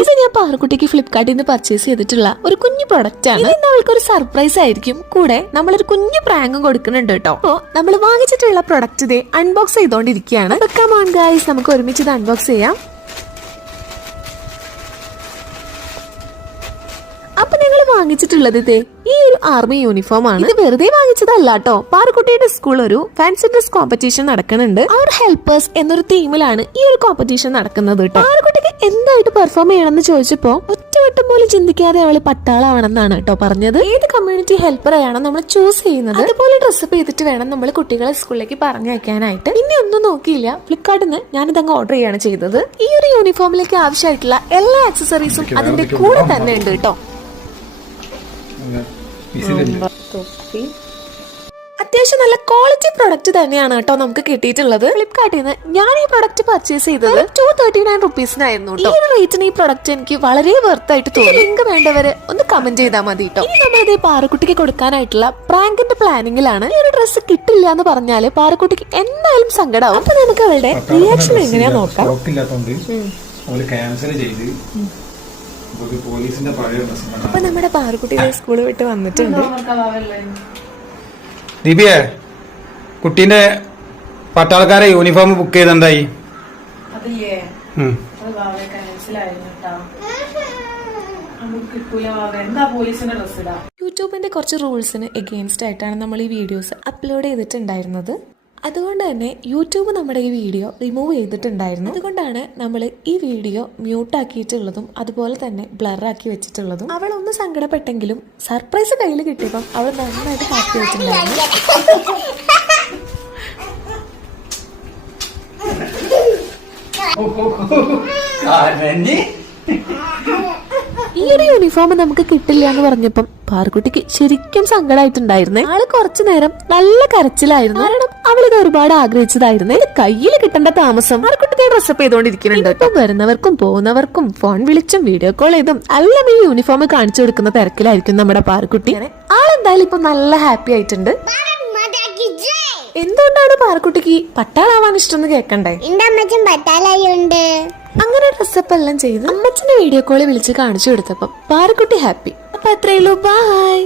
ഇത് ഞാൻ പാറക്കുട്ടിക്ക് ഫ്ലിപ്കാർട്ടിൽ നിന്ന് പർച്ചേസ് ചെയ്തിട്ടുള്ള ഒരു കുഞ്ഞു പ്രൊഡക്റ്റ് ആണ്. ഇന്ന് അവൾക്ക് ഒരു സർപ്രൈസ് ആയിരിക്കും. കൂടെ നമ്മളൊരു കുഞ്ഞു പ്രാങ്കും കൊടുക്കുന്നുണ്ട് കേട്ടോ. അപ്പോ നമ്മൾ വാങ്ങിച്ചിട്ടുള്ള പ്രൊഡക്റ്റ് ഇതേ അൺബോക്സ് ചെയ്തോണ്ടിരിക്കുകയാണ്. കം ഓൺ ഗൈസ്, നമുക്ക് ഒരുമിച്ച് ഇത് അൺബോക്സ് ചെയ്യാം. അപ്പൊ ഞങ്ങൾ വാങ്ങിച്ചിട്ടുള്ളത് ഇതേ ഈ ഒരു ആർമി യൂണിഫോം ആണ്. ഇത് വെറുതെ വാങ്ങിച്ചതല്ല കേട്ടോ. പാറക്കുട്ടിയുടെ സ്കൂൾ ഒരു ഫാൻസി ഡ്രസ് കോമ്പറ്റീഷൻ നടക്കുന്നുണ്ട്. അവർ ഹെൽപ്പേഴ്സ് എന്നൊരു തീമിലാണ് ഈ ഒരു കോമ്പറ്റീഷൻ നടക്കുന്നത് കേട്ടോ. പാറക്കുട്ടിക്ക് എന്തായിട്ട് പെർഫോം ചെയ്യണമെന്ന് ചോദിച്ചപ്പോ ഒറ്റവട്ടം പോലും ചിന്തിക്കാതെ അവള് പട്ടാളാവണമെന്നാണ് കേട്ടോ പറഞ്ഞത്. ഏത് കമ്മ്യൂണിറ്റി ഹെൽപ്പർ ആണോ നമ്മൾ ചൂസ് ചെയ്യുന്നത് അതുപോലെ ഡ്രസ്സപ്പ് ചെയ്തിട്ട് വേണം നമ്മൾ കുട്ടികളെ സ്കൂളിലേക്ക് പറഞ്ഞയക്കാനായിട്ട്. പിന്നെ ഒന്നും നോക്കിയില്ല, ഫ്ലിപ്കാർട്ടിൽ നിന്ന് ഞാനിതങ്ങ് ഓർഡർ ചെയ്യാണ് ചെയ്തത്. ഈ ഒരു യൂണിഫോമിലേക്ക് ആവശ്യമായിട്ടുള്ള എല്ലാ ആക്സസറീസും അതിന്റെ കൂടെ തന്നെ ഉണ്ട് കേട്ടോ. അത്യാവശ്യം നല്ല ക്വാളിറ്റി പ്രൊഡക്റ്റ് തന്നെയാണ് കേട്ടോ നമുക്ക് കിട്ടിയിട്ടുള്ളത്. ഫ്ലിപ്കാർട്ടിൽ നിന്ന് ഞാൻ ഈ പ്രൊഡക്റ്റ് പർച്ചേസ് ചെയ്തത് 239 റുപ്പീസിനായിരുന്നു. ഈ ഒരു റേറ്റിന് ഈ പ്രൊഡക്റ്റ് എനിക്ക് വളരെ വെർത്ത് ആയിട്ട് തോന്നി. ലിങ്ക് വേണ്ടവര് ഒന്ന് കമന്റ് ചെയ്താൽ മതി കേട്ടോ. ഇനി നമ്മളിത് പാറക്കുട്ടിക്ക് കൊടുക്കാനായിട്ടുള്ള പ്രാങ്കിന്റെ പ്ലാനിങ്ങിലാണ്. ഈ ഒരു ഡ്രസ്സ് കിട്ടില്ല എന്ന് പറഞ്ഞാല് പാറക്കുട്ടിക്ക് എന്തായാലും സങ്കടമാവും. അപ്പൊ നമുക്ക് അവളുടെ റിയാക്ഷൻ എങ്ങനെയാ നോക്കാം. അപ്പൊ നമ്മുടെ പാറക്കുട്ടിയുടെ സ്കൂള് വിട്ട് വന്നിട്ടുണ്ട്. ദീപിയെ, കുട്ടീന്റെ പട്ടാളക്കാരെ യൂണിഫോം ബുക്ക് ചെയ്തെന്തായി? യൂട്യൂബിന്റെ കുറച്ച് റൂൾസിന് എഗെയിൻസ്റ്റ് ആയിട്ടാണ് നമ്മൾ ഈ വീഡിയോസ് അപ്ലോഡ് ചെയ്തിട്ടുണ്ടായിരുന്നത്. അതുകൊണ്ട് തന്നെ യൂട്യൂബ് നമ്മുടെ ഈ വീഡിയോ റിമൂവ് ചെയ്തിട്ടുണ്ടായിരുന്നു. അതുകൊണ്ടാണ് നമ്മൾ ഈ വീഡിയോ മ്യൂട്ടാക്കിയിട്ടുള്ളതും അതുപോലെ തന്നെ ബ്ലറാക്കി വെച്ചിട്ടുള്ളതും. അവൾ ഒന്ന് സങ്കടപ്പെട്ടെങ്കിലും സർപ്രൈസ് കയ്യിൽ കിട്ടിയപ്പം അവൾ നന്നായിട്ട് ഹാപ്പി ആയിട്ടുണ്ടായിരുന്നു. ഈ ഒരു യൂണിഫോം നമുക്ക് കിട്ടില്ല എന്ന് പറഞ്ഞപ്പം പാറക്കുട്ടിക്ക് ശരിക്കും സങ്കടമായിട്ടുണ്ടായിരുന്നേ. ആള് കുറച്ചു നേരം നല്ല കരച്ചിലായിരുന്നു. കാരണം അവളിത് ഒരുപാട് ആഗ്രഹിച്ചതായിരുന്നു. കയ്യിൽ കിട്ടേണ്ട താമസം പാറക്കുട്ടിയെ ഡ്രസ്സപ്പ് ചെയ്തോണ്ടിരിക്കുന്നുണ്ട്. ഇപ്പം വരുന്നവർക്കും പോകുന്നവർക്കും ഫോൺ വിളിച്ചും വീഡിയോ കോൾ ചെയ്തും എല്ലാം ഈ യൂണിഫോം കാണിച്ചു കൊടുക്കുന്ന തിരക്കിലായിരിക്കും നമ്മുടെ പാറക്കുട്ടി. ആളെന്തായാലും ഇപ്പൊ നല്ല ഹാപ്പി ആയിട്ടുണ്ട്. എന്തുകൊണ്ടാണ് പാറക്കുട്ടിക്ക് പട്ടാളാവാൻ ഇഷ്ടം എന്ന് കേൾക്കണ്ടേ? അങ്ങനെ ഡ്രസ്സപ്പ് എല്ലാം ചെയ്ത് അമ്മച്ചന്റെ വീഡിയോ കോളിൽ വിളിച്ച് കാണിച്ചു കൊടുത്തപ്പം പാറക്കുട്ടി ഹാപ്പി. അപ്പൊ അത്രയുള്ളൂ. ബൈ.